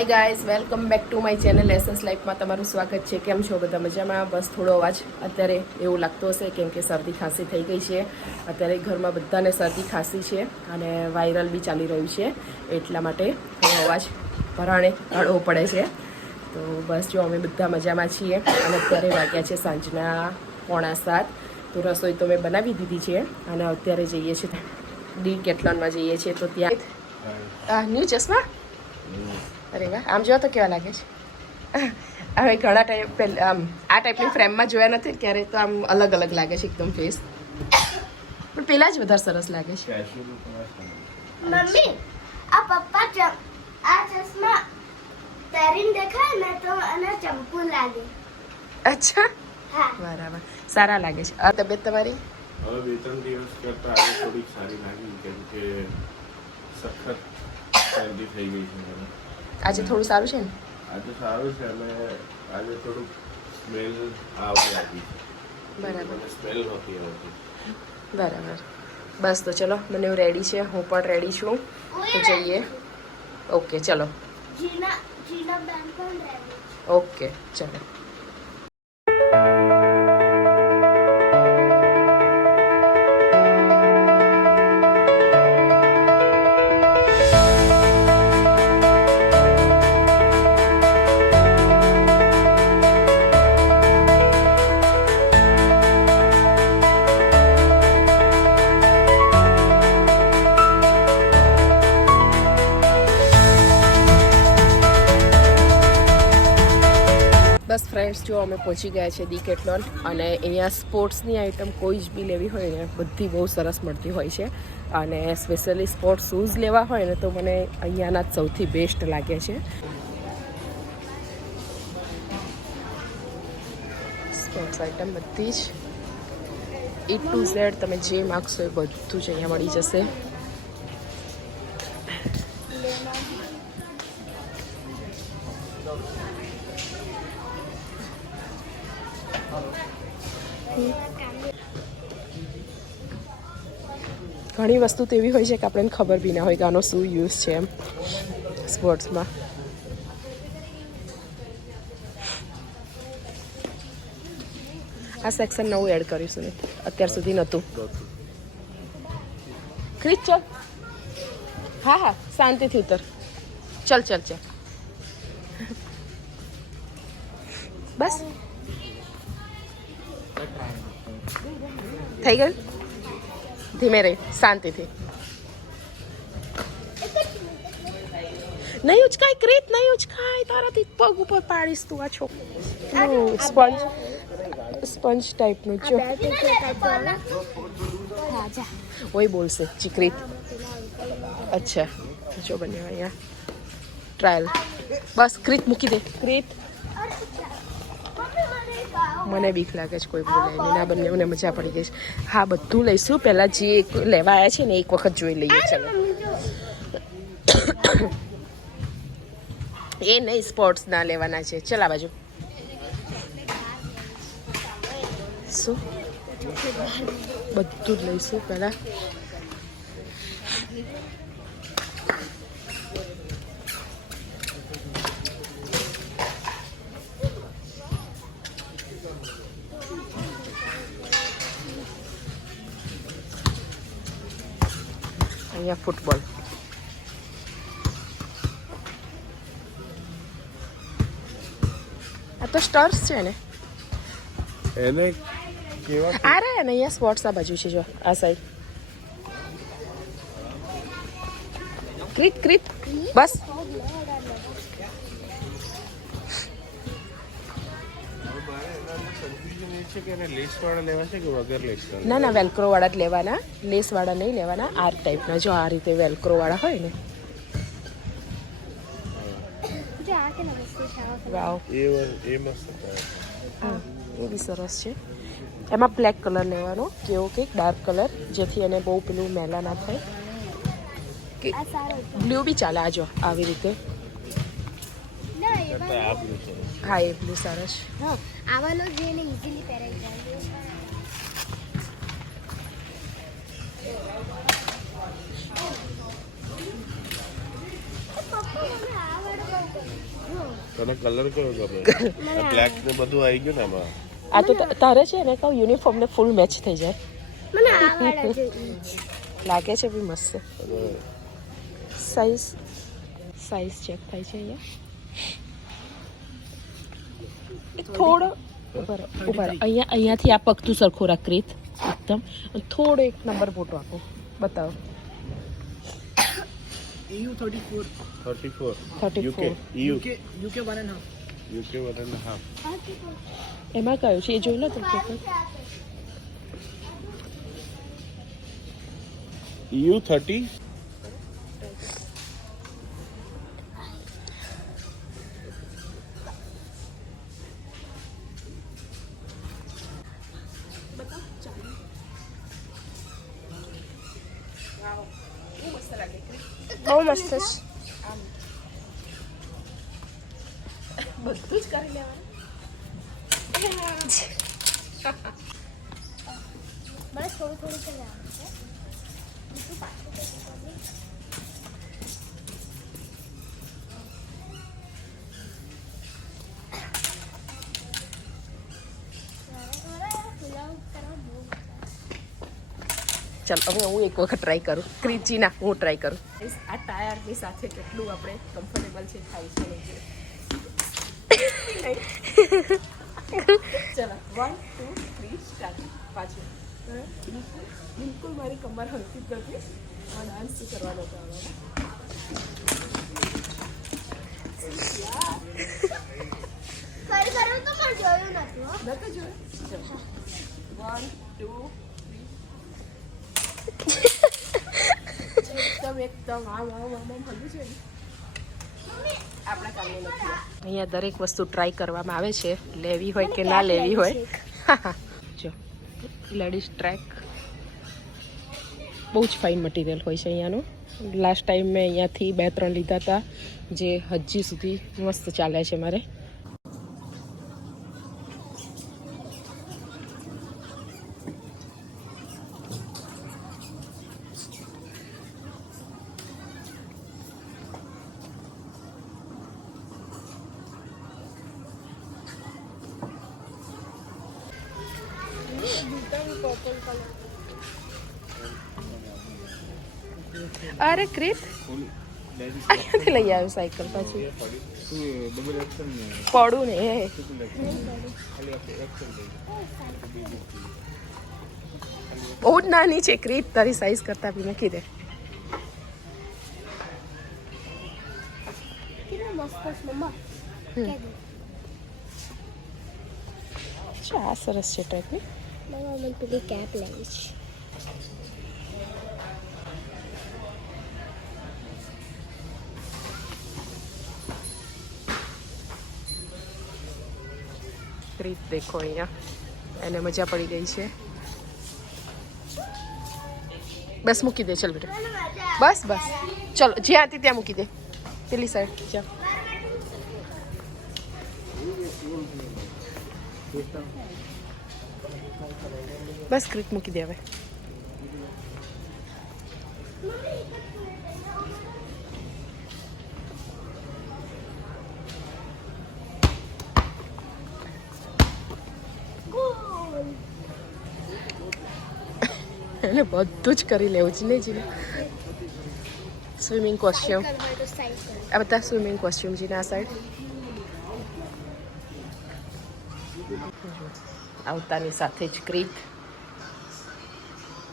Hi guys, welcome back to my channel S લાઈફમાં તમારું સ્વાગત છે. કેમ છો બધા? મજામાં? બસ થોડો અવાજ અત્યારે એવું લાગતો હશે કેમ કે શરદી ખાંસી થઈ ગઈ છે. અત્યારે ઘરમાં બધાને શરદી ખાંસી છે અને વાયરલ બી ચાલી રહ્યું છે, એટલા માટે થોડો અવાજ ભરાણે કાઢવો પડે છે. તો બસ જો અમે બધા મજામાં છીએ અને અત્યારે વાગ્યા છે સાંજના 6:45. તો રસોઈ તો મેં બનાવી દીધી છે અને અત્યારે જઈએ છીએ ડીકેથલોનમાં જઈએ છીએ. તો ત્યાં ન્યૂ ચશ્મા, અરે વાહ, આમ જોવા તો કેવા લાગે છે. હવે ઘણા ટાઈમ પહેલાં આમ આ ટાઈપની ફ્રેમમાં જોયા નથી ક્યારે, તો આમ અલગ અલગ લાગે છે એકદમ ફેસ, પણ પેલા જ વધારે સરસ લાગે છે. મમ્મી, આ પપ્પા આ ચશ્મા પહેરીને દેખાય ને તો અને ચંપુ લાગે. અચ્છા, હા, બરાબર, સારા લાગે છે. આ તબિયત તમારી હવે 2-3 દિવસ કરતા આજે થોડીક સારી લાગી કેમ કે સખત શરદી થઈ ગઈ છે મને. આજે થોડું સારું છે ને? આજે સારું છે અને આજે થોડુંક સ્મેલ આવવા લાગી છે. બરાબર, મને સ્મેલ નહોતી આવતી. બરાબર. બસ તો ચલો, મને એવું રેડી છે, હું પણ રેડી છું, તો જઈએ. ઓકે ચલો, જીના બેન પણ રહેવું. ઓકે ચલો. બસ ફ્રેન્ડ્સ, જો અમે પહોંચી ગયા છે ડીકેથલોન અને અહીંયા સ્પોર્ટ્સની આઇટમ કોઈ જ બી લેવી હોય ને બધી બહુ સરસ મળતી હોય છે અને સ્પેશિયલી સ્પોર્ટ્સ શૂઝ લેવા હોય ને તો મને અહીંયાના જ સૌથી બેસ્ટ લાગે છે. સ્પોર્ટ્સ આઇટમ બધી જ A to Z તમે જે માગશો એ બધું જ અહીંયા મળી જશે. ઘણી વસ્તુ તો એવી હોય છે કે આપણને ખબર બી ના હોય કે આનો શું યુઝ છે એમ સ્પોર્ટ્સમાં. આ સેક્શન નવું એડ કરીશું ને, અત્યાર સુધી નહોતું. ક્રિસ ચલ, હા હા શાંતિથી ઉતર, ચલ ચલ ચલ, બસ થઈ ગયું. ધીમે રહી, શાંતિથી. નહીં ઉચકાય ક્રીત, નહીં ઉચકાય, તારાથી પગ ઉપર પાડીશ તું. આ છોકરું સ્પંજ ટાઈપનું જો ઓય બોલશે ચીકરીત. અચ્છા જો બને અહીંયા ટ્રાયલ. બસ ક્રીત મૂકી દે. ક્રીત, મને બીક લાગે છે કોઈ બોલે નહીં. ના, બંનેને મજા પડી ગઈ છે. હા બધું લઈશું, પહેલાં જે લેવા આવ્યા છે ને એક વખત જોઈ લઈએ. ચાલો, એ નહીં સ્પોર્ટ્સ ના લેવાના છે. ચલ આ બાજુ. શું બધું જ લઈશું પહેલાં. અહીંયા ફૂટબોલ. આ તો સ્ટર્સ છે ને, એને કેવા આ રહ્યા ને અહીંયા સ્પોર્ટ્સ આ બાજુ છે જો, આ સાઈડ. ક્રીત ક્રીત બસ. ના ના, વેલ્ક્રો વાળા જ લેવાના, લેસ વાળા નહીં લેવાના. આ ટાઈપના જો, આ રીતે વેલ્ક્રો વાળા હોય ને. વાવ, એ મસ્ત હા એ બી સરસ છે. એમાં બ્લેક કલર લેવાનો, કેવો કે ડાર્ક કલર, જેથી એને બહુ પેલું મેલા ના થાય. કે બ્લુ બી ચાલે. આ જો આવી રીતે. હા એ બ્લુ સરસ. હા, આવાનો જેને ઈઝીલી પહેરાઈ જાય. પપ્પા મને આ વાળો તને કલર કયો ગમે બ્લેક ને બધું આવી ગયું ને આમાં આ તો તારે છે ને કહું યુનિફોર્મ ને ફૂલ મેચ થઈ જાય મને આ વાળા જોઈએ છે. લાગે છે બી મસ્ત સાઈઝ ચેક થાય છે અહીંયા થોડો ઉપર અહીંયાથી આ પગતું સરખું રાખ ક્રીત એકદમ થોડો એક નંબર ફોટો આપો બતાવો EU 34. 34 34 UK EU UK 1.5. UK 1.5 એમાં કયું છે એ જોઈ લો તો EU 30 બહુ મસ્ત છે. બધું જ કરી લેવાનું મને થોડું થોડું કરી આવડે છે. બીજું પાછું કંઈ નથી. પુલાવ કરવા બહુ મજા આવે. ચાલ હવે હું એક વખત ટ્રાય કરું ક્રીચીના હું ટ્રાય કરું આ ટાયરની સાથે કેટલું આપણે કમ્ફર્ટેબલ છે થાય છે ચલો 1 2 3 સ્ટાર્ટ પાછું બિલકુલ મારી કમર હલતી જ નથી આ ડાન્સ કરવાનો હતો ફરી કરું તો પણ જોયું નથી હો. નતો જોયું 1 2 એકદમ આમ હલ્યું છે આપણા કામનું નથી અહીંયા દરેક વસ્તુ ટ્રાય કરવામાં આવે છે લેવી હોય કે ના લેવી હોય જો લેડીઝ ટ્રેક બહુ જ ફાઇન મટીરિયલ હોય છે અહીંયાનું લાસ્ટ ટાઈમ મેં અહીંયાથી 2-3 લીધા હતા જે હજી સુધી મસ્ત ચાલે છે મારે અરે ક્રિત અહીંયાથી લઈ આવ્યો સાયકલ પાછી પડું ને બહુ જ નાની છે ક્રિત તારી સાઈઝ કરતા બી મૂકી દે કેટલા મસ્ત છે મમ્મા. આ સરસ છે ટાઈપની મમ્મા મને પેલી કેપ લેવી છે. ક્રિત દેખો અહીંયા એને મજા પડી ગઈ છે બસ મૂકી દે ચલ બેટા બસ બસ ચલો જ્યાં હતી ત્યાં મૂકી દે પેલી સાઈડ ચાલ બસ ક્રિત મૂકી દે હવે એને બધું જ કરી લેવું જ નહીં જીને સ્વિમિંગ કોસ્ટ્યુમ આ બધા સ્વિમિંગ કોસ્ટ્યુમ જીને આ સાઈડ આવતાની સાથે જ ક્રીત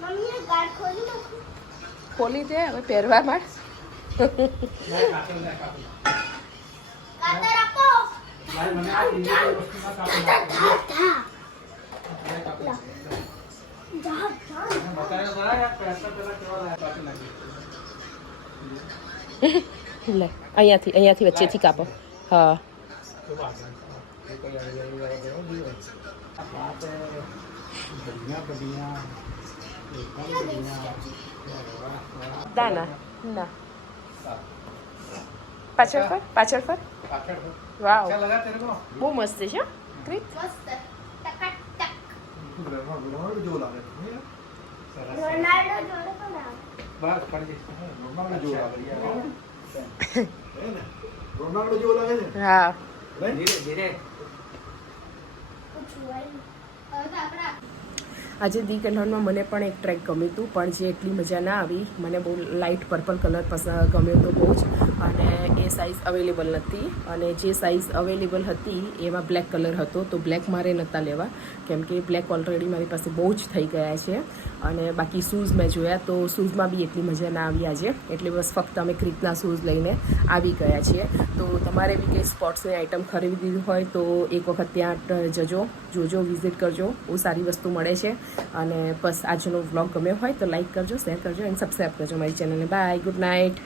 મમ્મી આ ગાર્ડ ખોલી નાખું. ખોલી દે હવે પહેરવા માંડ કાતર આપો. લે અહીંયાથી વચ્ચેથી કાપો હા ના ના પાછળ ફર વાવ બહુ મસ્ત છે ક્રિત મસ્ત ટકાટક. રોનાલ્ડો જેવો લાગે છે. રોનાલ્ડો જોડે પણ આવે. બસ પડી જશે રોનાલ્ડો જેવો લાગે યાર. રોનાલ્ડો જેવો લાગે છે. હા ધીરે ધીરે પૂછું આવી હવે તો આપણા આજે દી કલરમાં મને પણ એક ટ્રેક ગમ્યું હતું, પણ જે એટલી મજા ના આવી. મને બહુ લાઇટ પર્પલ કલર ગમ્યો હતો બહુ જ, અને એ સાઇઝ અવેલેબલ નથી. અને જે સાઇઝ અવેલેબલ હતી એમાં બ્લેક કલર હતો, તો બ્લેક મારે નહોતા લેવા, કેમ કે બ્લેક ઓલરેડી મારી પાસે બહુ જ થઈ ગયા છે. અને બાકી શૂઝ મેં જોયા તો શૂઝમાં બી એટલી મજા ના આવી આજે, એટલે બસ ફક્ત અમે ક્રીતના શૂઝ લઈને આવી ગયા છીએ. તો તમારે બી કંઈ સ્પોર્ટ્સની આઇટમ ખરીદી હોય તો એક વખત ત્યાં જોજો, વિઝિટ કરજો, બહુ સારી વસ્તુ મળે છે. અને બસ આજનો વ્લોગ ગમ્યો હોય તો લાઈક કરજો, શેર કરજો અને સબસ્ક્રાઈબ કરજો મારી ચેનલને. Bye, good night.